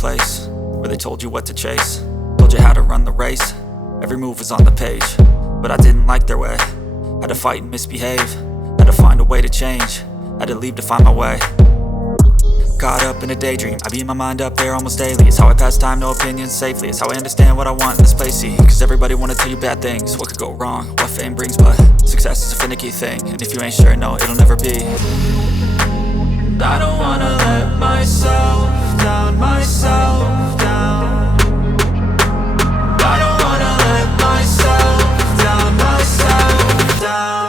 place where they told you what to chase, told you how to run the race. Every move was on the page, but I didn't like their way. Had to fight and misbehave, had to find a way to change, had to leave to find my way. Caught up in a daydream, I beat my mind up there almost daily. It's how I pass time, no opinions safely. It's how I understand what I want in this place, see. Cause everybody wanna tell you bad things, what could go wrong, what fame brings. But success is a finicky thing, and if you ain't sure, no, it'll never be. I don't wanna let myself down, myself down. I don't wanna let myself down, myself down.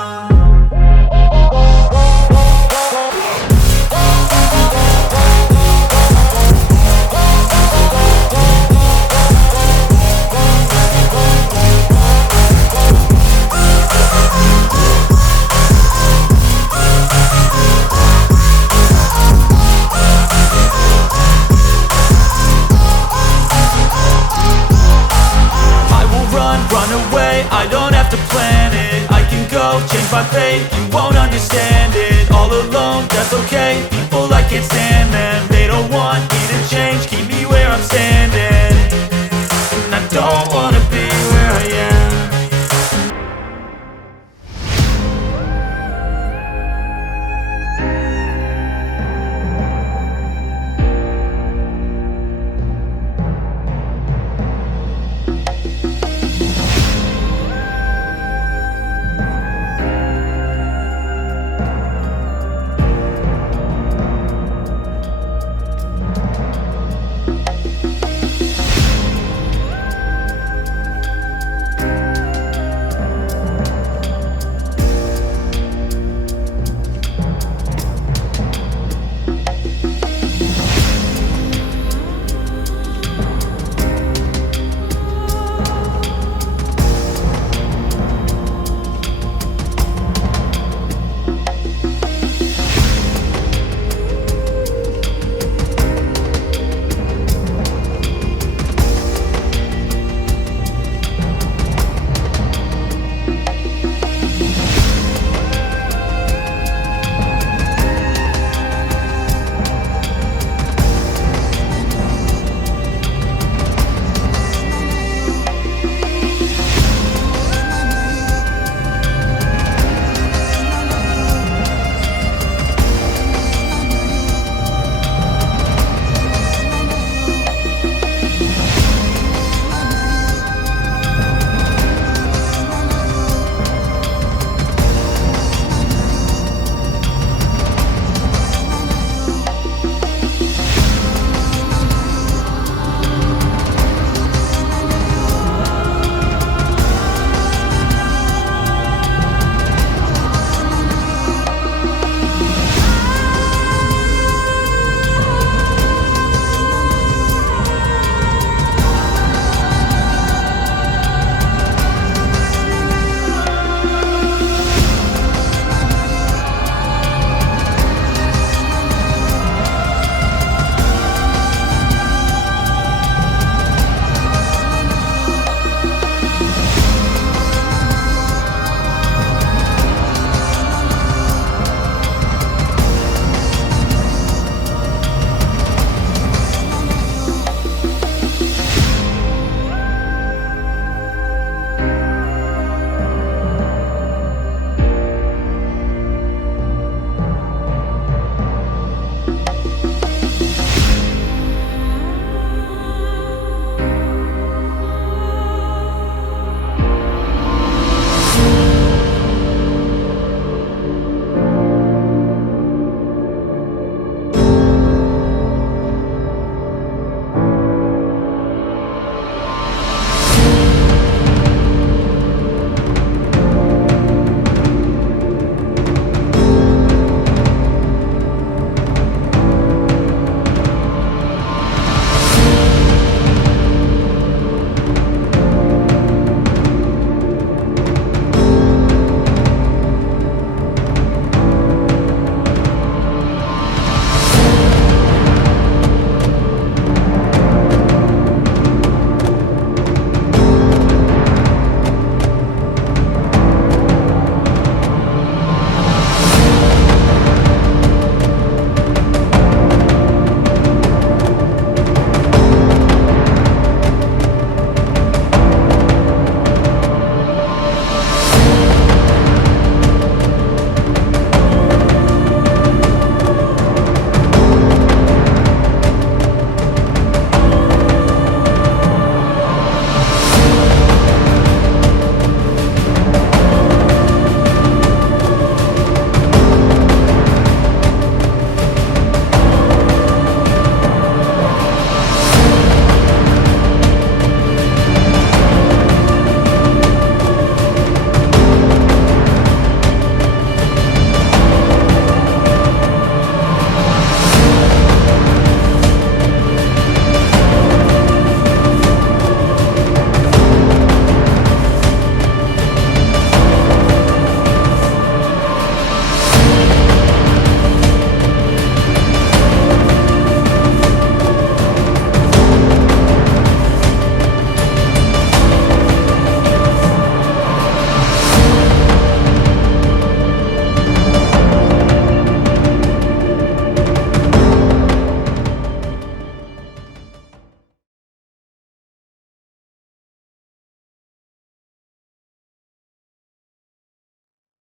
I don't have to plan it, I can go change my fate. You won't understand it, all alone, that's okay. People, I can't stand them.